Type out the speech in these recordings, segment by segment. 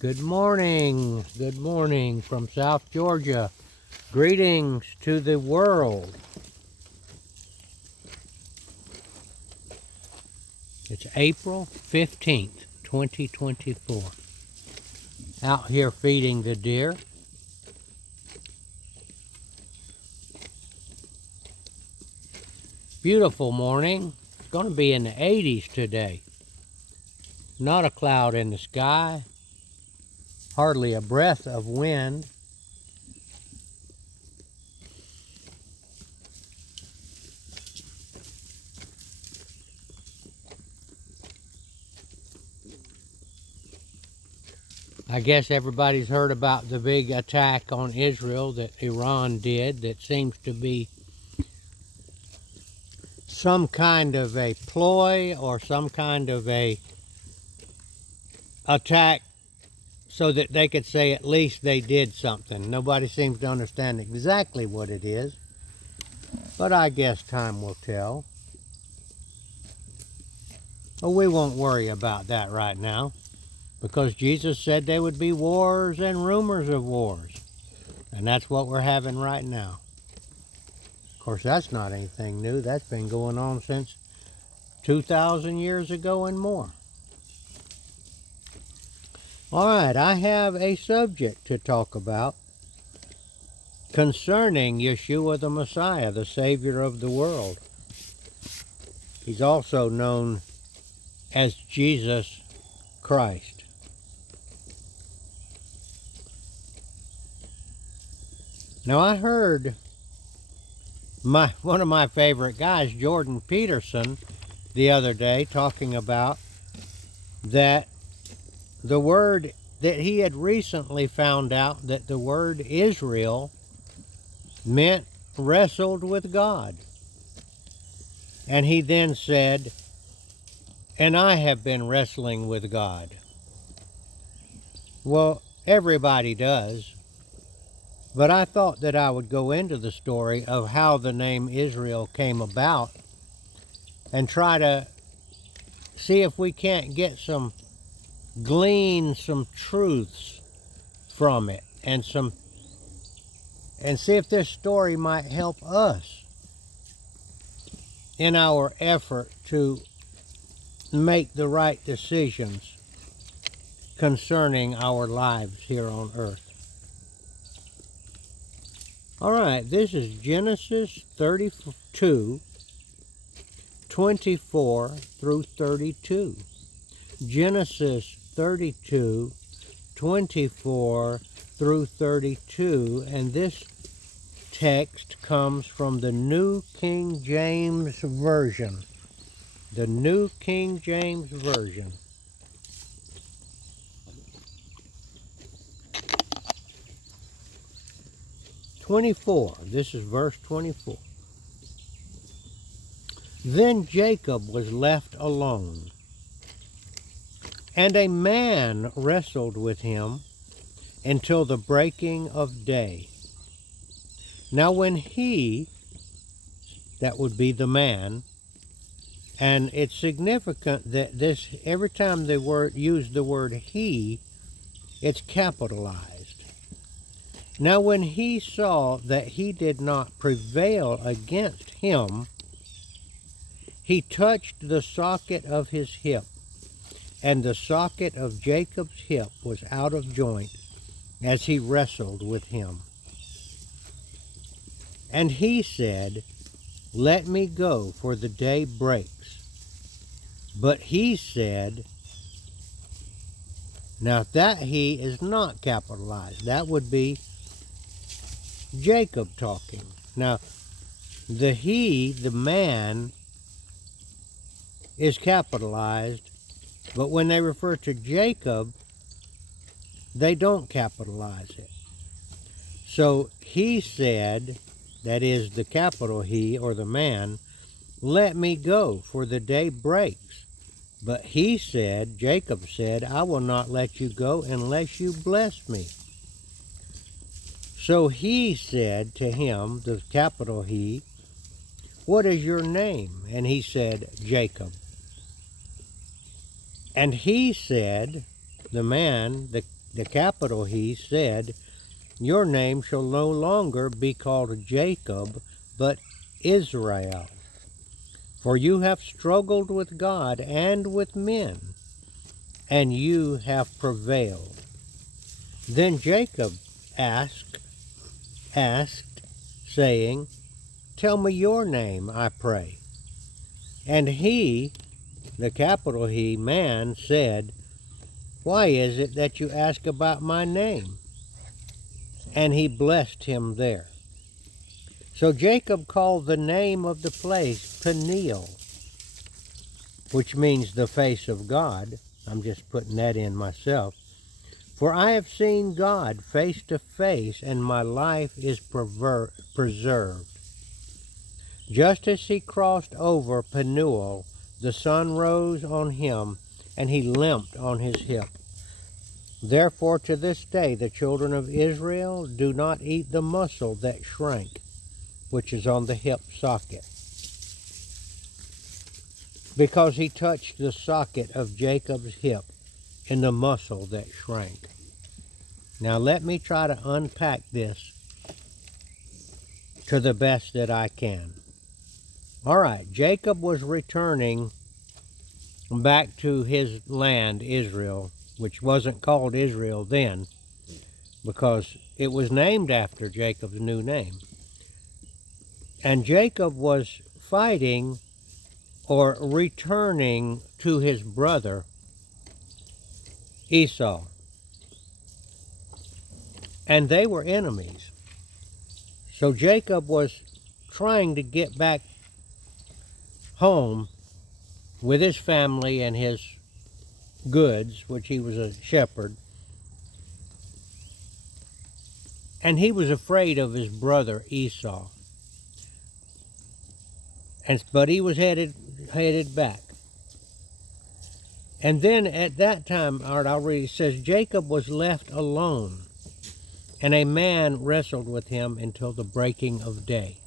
Good morning. Good morning from South Georgia. Greetings to the world. It's April 15th, 2024. Out here feeding the deer. Beautiful morning. It's going to be in the 80s today. Not a cloud in the sky. Hardly a breath of wind. I guess everybody's heard about the big attack on Israel that Iran did that seems to be some kind of a ploy or some kind of a attack so that they could say at least they did something. Nobody seems to understand exactly what it is, but I guess time will tell. But we won't worry about that right now, because Jesus said there would be wars and rumors of wars, and that's what we're having right now. Of course, that's not anything new. That's been going on since 2,000 years ago and more. All right, I have a subject to talk about concerning Yeshua the Messiah, the Savior of the world. He's also known as Jesus Christ. Now, I heard one of my favorite guys, Jordan Peterson, the other day talking about that the word that he had recently found out that the word Israel meant wrestled with God. And he then said, and I have been wrestling with God. Well, everybody does. But I thought that I would go into the story of how the name Israel came about and try to see if we can't glean some truths from it and see if this story might help us in our effort to make the right decisions concerning our lives here on earth. All right, this is Genesis 32, 24 through 32. Genesis 32, 24 through 32, and this text comes from the New King James Version. The New King James Version. This is verse 24. Then Jacob was left alone, and a man wrestled with him until the breaking of day. Now when he, that would be the man, and it's significant that this, every time they use the word he, it's capitalized. Now when he saw that he did not prevail against him, he touched the socket of his hip, and the socket of Jacob's hip was out of joint as he wrestled with him. And he said, "Let me go, for the day breaks." But he said, now that he is not capitalized. That would be Jacob talking. Now, the he, the man, is capitalized, but when they refer to Jacob, they don't capitalize it. So he said, that is the capital he or the man, "Let me go, for the day breaks." But he said, Jacob said, "I will not let you go unless you bless me." So he said to him, the capital he, "What is your name?" And he said, "Jacob." And he said, the man, the the capital He, said, "Your name shall no longer be called Jacob, but Israel. For you have struggled with God and with men, and you have prevailed." Then Jacob asked, saying, "Tell me your name, I pray." And he, the capital He, man, said, "Why is it that you ask about my name?" And he blessed him there. So Jacob called the name of the place Peniel, which means the face of God. I'm just putting that in myself. For I have seen God face to face, and my life is preserved. Just as he crossed over Penuel, the sun rose on him, and he limped on his hip. Therefore to this day the children of Israel do not eat the muscle that shrank, which is on the hip socket, because he touched the socket of Jacob's hip in the muscle that shrank. Now let me try to unpack this to the best that I can. All right, Jacob was returning back to his land, Israel, which wasn't called Israel then, because it was named after Jacob's new name. And Jacob was fighting or returning to his brother Esau. And they were enemies. So Jacob was trying to get back home with his family and his goods, which he was a shepherd. And he was afraid of his brother Esau. But he was headed back. And then at that time, all right, I'll read, it says, Jacob was left alone, and a man wrestled with him until the breaking of day.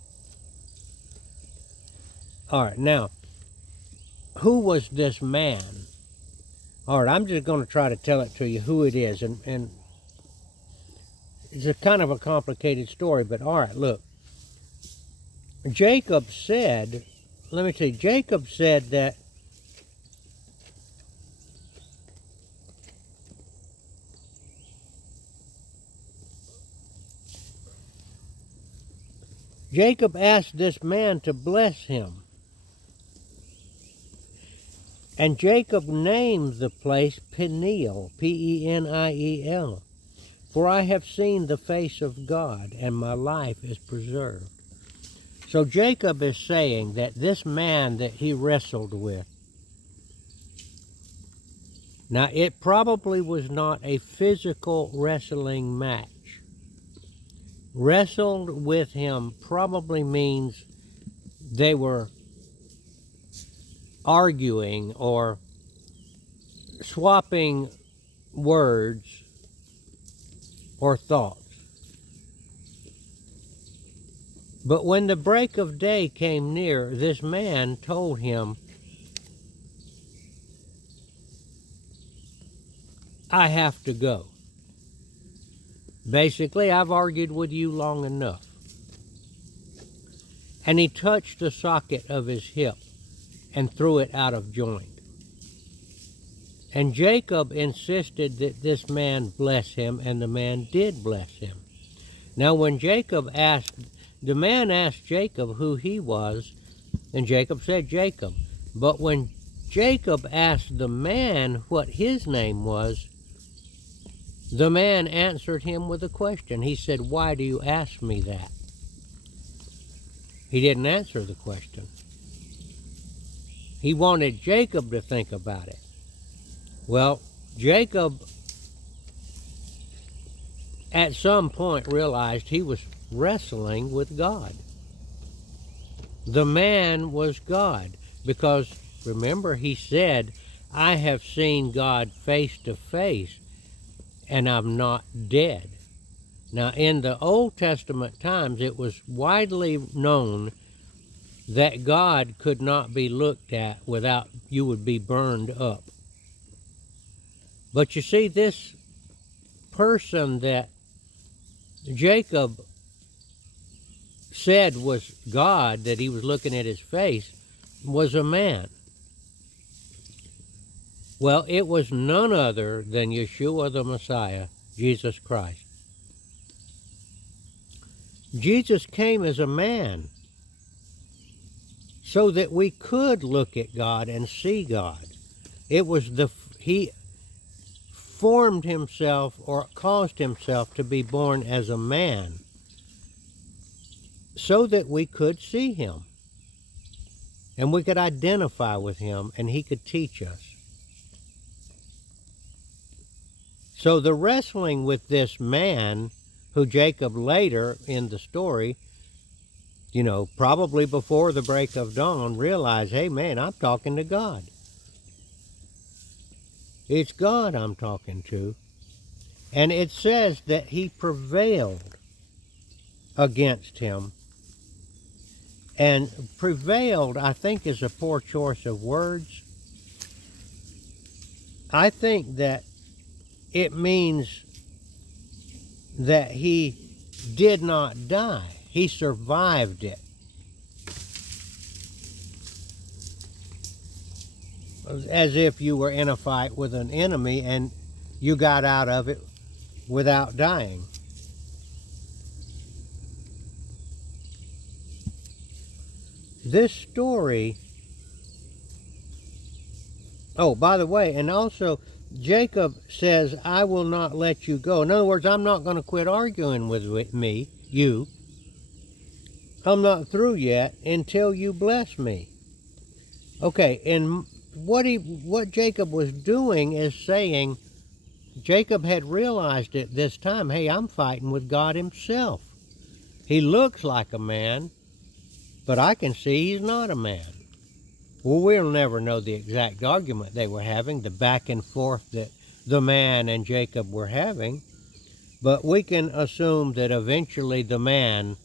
All right, now, who was this man? All right, I'm just going to try to tell it to you who it is. And it's a kind of a complicated story, but all right, look. Jacob said that Jacob asked this man to bless him. And Jacob named the place Peniel, Peniel, for I have seen the face of God, and my life is preserved. So Jacob is saying that this man that he wrestled with, now it probably was not a physical wrestling match. Wrestled with him probably means they were arguing or swapping words or thoughts. But when the break of day came near, this man told him, I have to go. Basically, I've argued with you long enough. And he touched the socket of his hip and threw it out of joint. And Jacob insisted that this man bless him, and the man did bless him. Now when the man asked Jacob who he was, and Jacob said Jacob. But when Jacob asked the man what his name was, the man answered him with a question. He said, why do you ask me that? He didn't answer the question. He wanted Jacob to think about it. Well, Jacob at some point realized he was wrestling with God. The man was God, because remember he said, I have seen God face to face, and I'm not dead. Now, in the Old Testament times, it was widely known that God could not be looked at without you would be burned up. But you see, this person that Jacob said was God, that he was looking at his face, was a man. Well, it was none other than Yeshua the Messiah, Jesus Christ. Jesus came as a man so that we could look at God and see God. He formed himself or caused himself to be born as a man so that we could see him and we could identify with him and he could teach us. So the wrestling with this man, who Jacob later in the story, probably before the break of dawn, realized, hey man, I'm talking to God. It's God I'm talking to. And it says that he prevailed against him. And prevailed, I think, is a poor choice of words. I think that it means that he did not die. He survived it. As if you were in a fight with an enemy and you got out of it without dying. This story, oh, by the way, and also Jacob says, I will not let you go. In other words, I'm not going to quit arguing with you. I'm not through yet until you bless me. Okay, and what Jacob was doing is saying, Jacob had realized at this time, hey, I'm fighting with God himself. He looks like a man, but I can see he's not a man. Well, we'll never know the exact argument they were having, the back and forth that the man and Jacob were having, but we can assume that eventually the man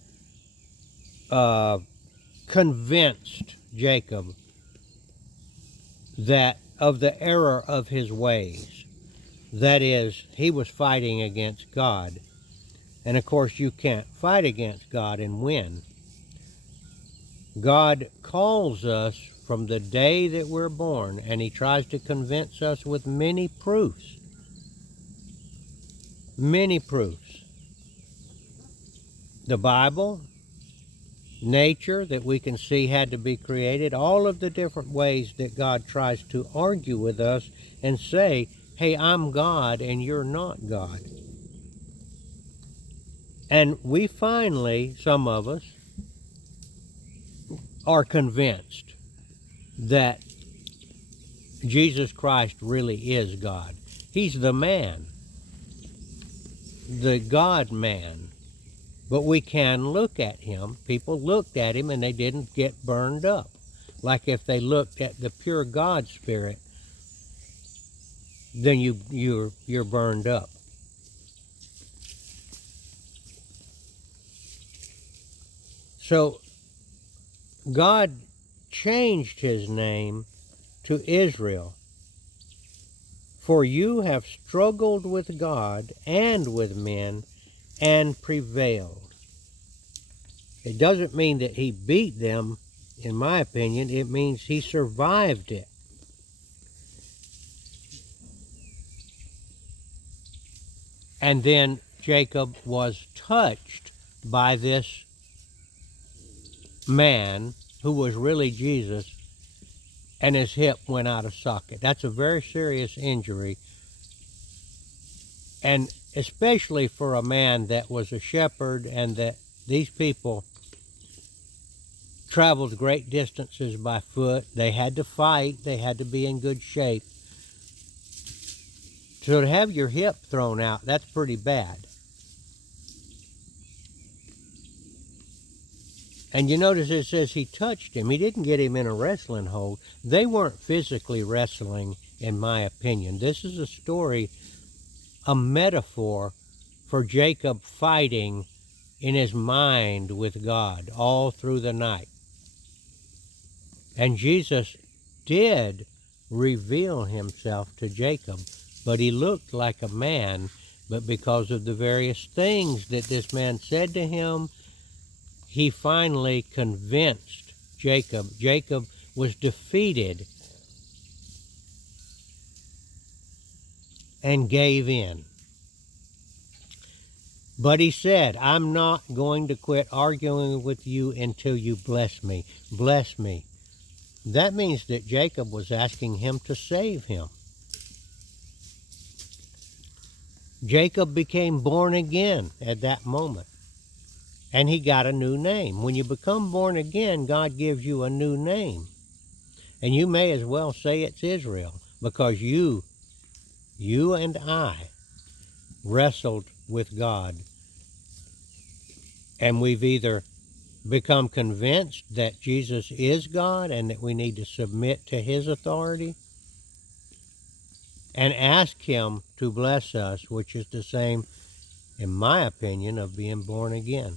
convinced Jacob that of the error of his ways. That is, he was fighting against God. And of course, you can't fight against God and win. God calls us from the day that we're born, and he tries to convince us with many proofs. Many proofs. The Bible, nature that we can see had to be created, all of the different ways that God tries to argue with us and say, hey, I'm God and you're not God. And we finally, some of us, are convinced that Jesus Christ really is God. He's the man, the God-man. But we can look at him. People looked at him and they didn't get burned up. Like if they looked at the pure God Spirit, then you're burned up. So God changed his name to Israel. For you have struggled with God and with men and prevailed. It doesn't mean that he beat them, in my opinion. It means he survived it. And then Jacob was touched by this man who was really Jesus, and his hip went out of socket. That's a very serious injury. And especially for a man that was a shepherd, and that these people traveled great distances by foot. They had to fight. They had to be in good shape. So to have your hip thrown out, that's pretty bad. And you notice it says he touched him. He didn't get him in a wrestling hold. They weren't physically wrestling, in my opinion. This is a story, a metaphor for Jacob fighting in his mind with God all through the night. And Jesus did reveal himself to Jacob, but he looked like a man But because of the various things that this man said to him, he finally convinced Jacob. Jacob was defeated and gave in. But he said, I'm not going to quit arguing with you until you bless me. Bless me. That means that Jacob was asking him to save him. Jacob became born again at that moment, and he got a new name. When you become born again, God gives you a new name. And you may as well say it's Israel, because you and I wrestled with God. And we've either become convinced that Jesus is God and that we need to submit to his authority and ask him to bless us, which is the same, in my opinion, of being born again.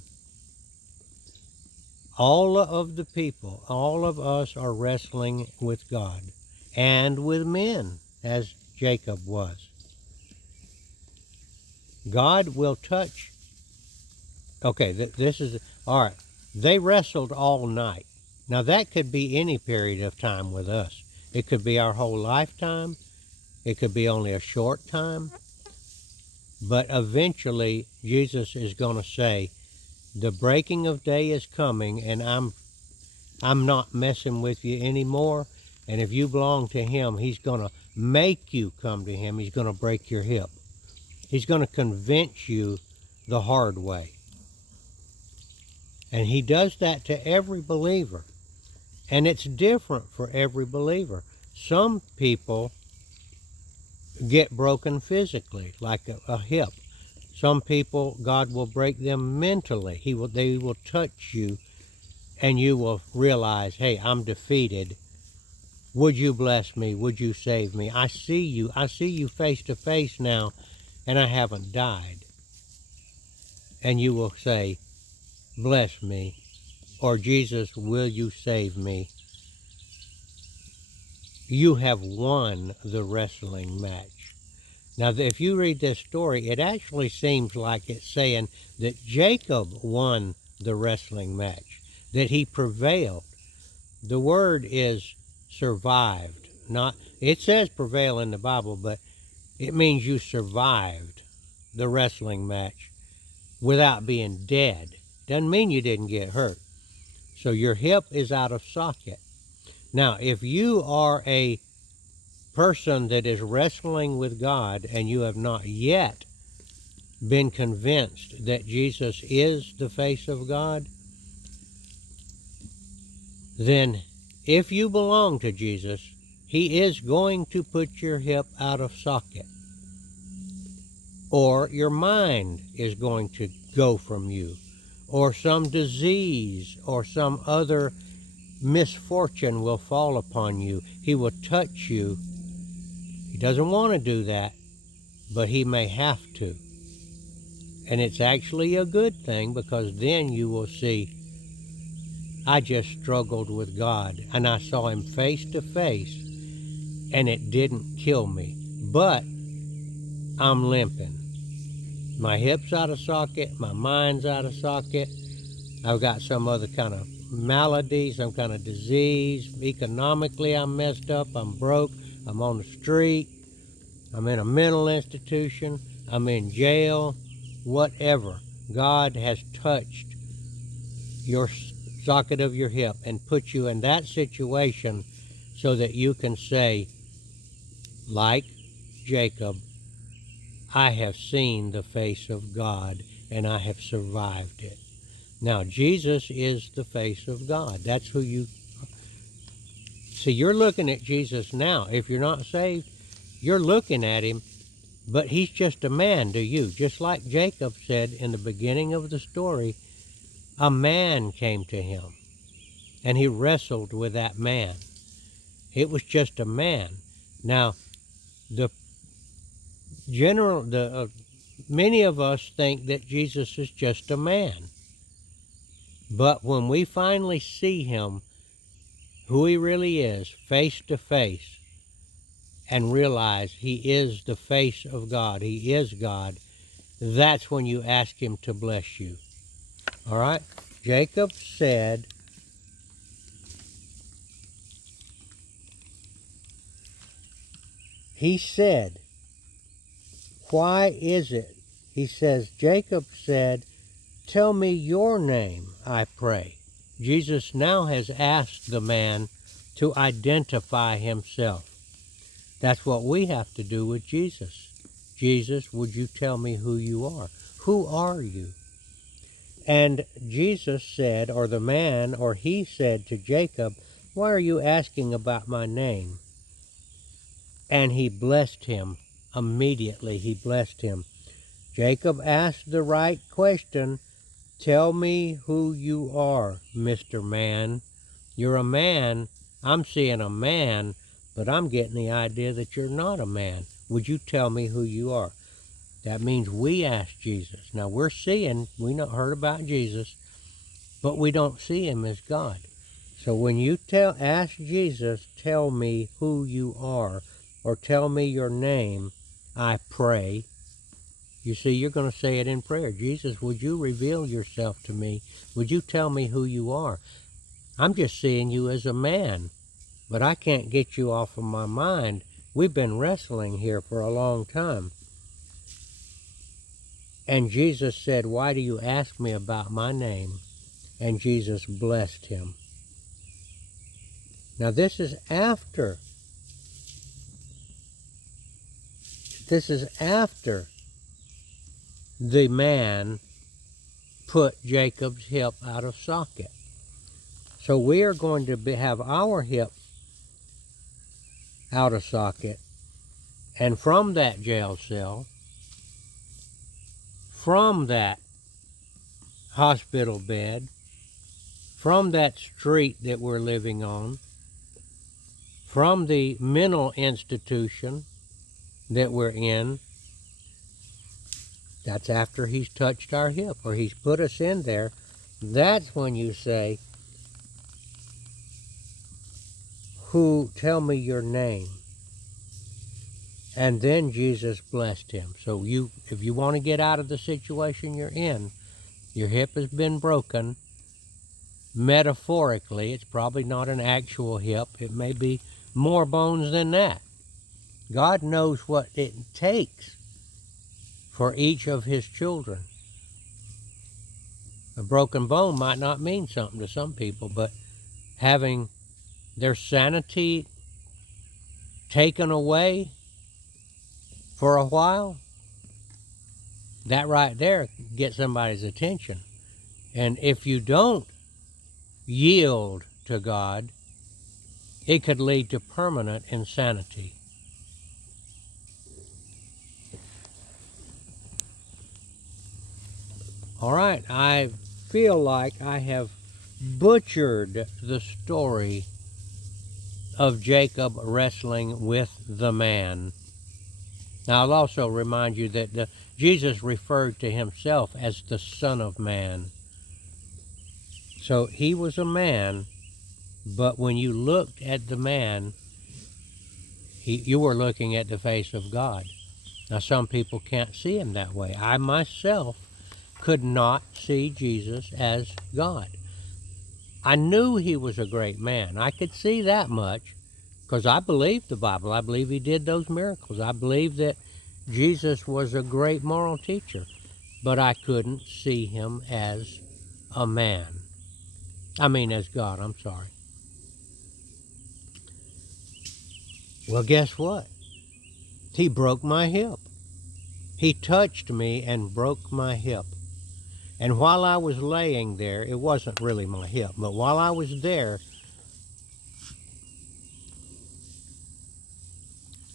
All of the people, all of us are wrestling with God and with men, as Jacob was. God will touch. Okay, this is, all right. They wrestled all night. Now that could be any period of time with us. It could be our whole lifetime. It could be only a short time. But eventually, Jesus is going to say, the breaking of day is coming, and I'm not messing with you anymore. And if you belong to him, he's going to make you come to him. He's going to break your hip. He's going to convince you the hard way. And he does that to every believer. And it's different for every believer. Some people get broken physically, like a hip. Some people, God will break them mentally. They will touch you, and you will realize, hey, I'm defeated. Would you bless me? Would you save me? I see you. I see you face to face now, and I haven't died. And you will say, bless me, or Jesus, will you save me? You have won the wrestling match. Now, if you read this story, it actually seems like it's saying that Jacob won the wrestling match, that he prevailed. The word is survived. It says prevail in the Bible, but it means you survived the wrestling match without being dead. Doesn't mean you didn't get hurt. So your hip is out of socket. Now, if you are a person that is wrestling with God and you have not yet been convinced that Jesus is the face of God, then if you belong to Jesus, he is going to put your hip out of socket. Or your mind is going to go from you, or some disease or some other misfortune will fall upon you. He will touch you. He doesn't want to do that, but he may have to. And it's actually a good thing, because then you will see, I just struggled with God and I saw him face to face, and it didn't kill me, but I'm limping. My hip's out of socket, my mind's out of socket. I've got some other kind of malady, some kind of disease. Economically, I'm messed up. I'm broke. I'm on the street. I'm in a mental institution. I'm in jail. Whatever. God has touched your socket of your hip and put you in that situation so that you can say, like Jacob, I have seen the face of God and I have survived it. Now, Jesus is the face of God. That's who you see. You're looking at Jesus now. If you're not saved, you're looking at him, but he's just a man to you. Just like Jacob said in the beginning of the story, a man came to him and he wrestled with that man. It was just a man. Now, many of us think that Jesus is just a man. But when we finally see him, who he really is, face to face, and realize he is the face of God, he is God, that's when you ask him to bless you. All right? Jacob said, why is it? He says, Jacob said, tell me your name, I pray. Jesus now has asked the man to identify himself. That's what we have to do with Jesus. Jesus, would you tell me who you are? Who are you? And Jesus said, or the man, or he said to Jacob, why are you asking about my name? And he blessed him. Immediately he blessed him. Jacob asked the right question. Tell me who you are, Mr. Man. You're a man. I'm seeing a man, but I'm getting the idea that you're not a man. Would you tell me who you are? That means we ask Jesus. Now we not heard about Jesus, but we don't see him as God. So when you ask Jesus, tell me who you are, or tell me your name, I pray. You see, you're going to say it in prayer. Jesus, would you reveal yourself to me? Would you tell me who you are? I'm just seeing you as a man, but I can't get you off of my mind. We've been wrestling here for a long time. And Jesus said, why do you ask me about my name? And Jesus blessed him. Now this is after the man put Jacob's hip out of socket. So we are going to have our hip out of socket, and from that jail cell, from that hospital bed, from that street that we're living on, from the mental institution that we're in, that's after he's touched our hip, or he's put us in there. That's when you say, tell me your name. And then Jesus blessed him. So if you want to get out of the situation you're in, your hip has been broken. Metaphorically, it's probably not an actual hip. It may be more bones than that. God knows what it takes for each of his children. A broken bone might not mean something to some people, but having their sanity taken away for a while, that right there gets somebody's attention. And if you don't yield to God, it could lead to permanent insanity. All right, I feel like I have butchered the story of Jacob wrestling with the man. Now, I'll also remind you that Jesus referred to himself as the Son of Man. So he was a man, but when you looked at the man, you were looking at the face of God. Now, some people can't see him that way. I myself could not see Jesus as God. I knew he was a great man. I could see that much because I believed the Bible. I believe he did those miracles. I believe that Jesus was a great moral teacher, but I couldn't see him as a man. As God, I'm sorry. Well, guess what? He broke my hip. He touched me and broke my hip. And while I was laying there, it wasn't really my hip, but while I was there,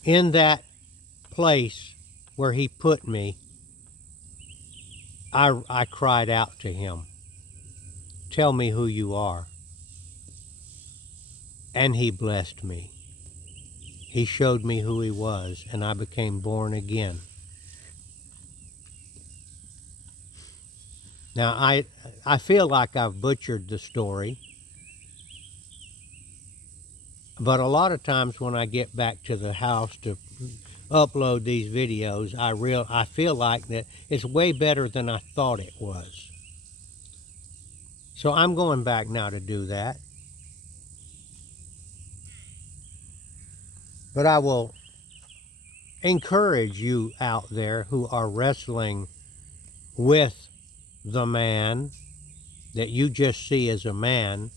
in that place where he put me, I cried out to him, tell me who you are. And he blessed me. He showed me who he was, and I became born again. Now, I feel like I've butchered the story, but a lot of times when I get back to the house to upload these videos, I feel like that it's way better than I thought it was. So I'm going back now to do that. But I will encourage you out there who are wrestling with the man that you just see as a man.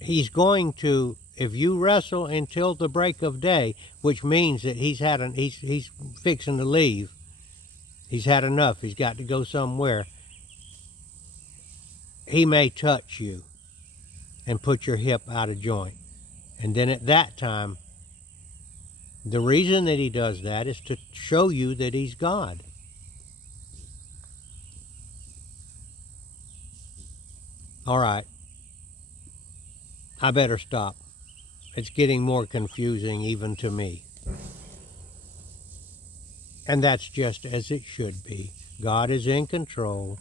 He's going to, if you wrestle until the break of day, which means that he's fixing to leave. He's had enough. He's got to go somewhere. He may touch you and put your hip out of joint. And then at that time, the reason that he does that is to show you that he's God. All right. I better stop. It's getting more confusing even to me. And that's just as it should be. God is in control.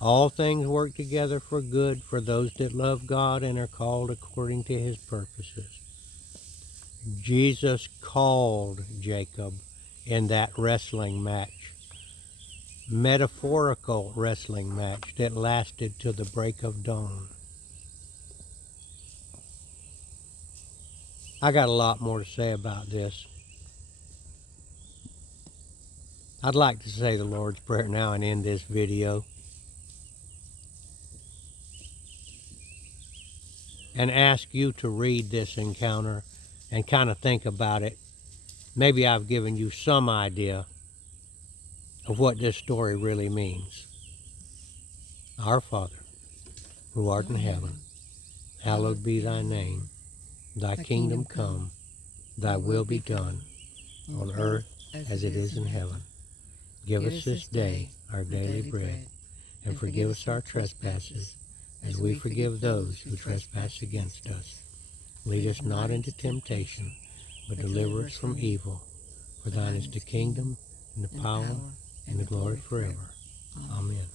All things work together for good for those that love God and are called according to his purposes. Jesus called Jacob in that wrestling match, metaphorical wrestling match that lasted till the break of dawn. I got a lot more to say about this. I'd like to say the Lord's Prayer now and end this video. And ask you to read this encounter and kind of think about it. Maybe I've given you some idea of what this story really means. Our Father, who art in heaven, hallowed be thy name. Thy kingdom come, thy will be done, on earth as it is in heaven. Give us this day our daily bread, and forgive us our trespasses, as we forgive those who trespass against us. Lead us not into temptation, but deliver us from evil. For thine is the kingdom, and the power, and the glory forever. Amen.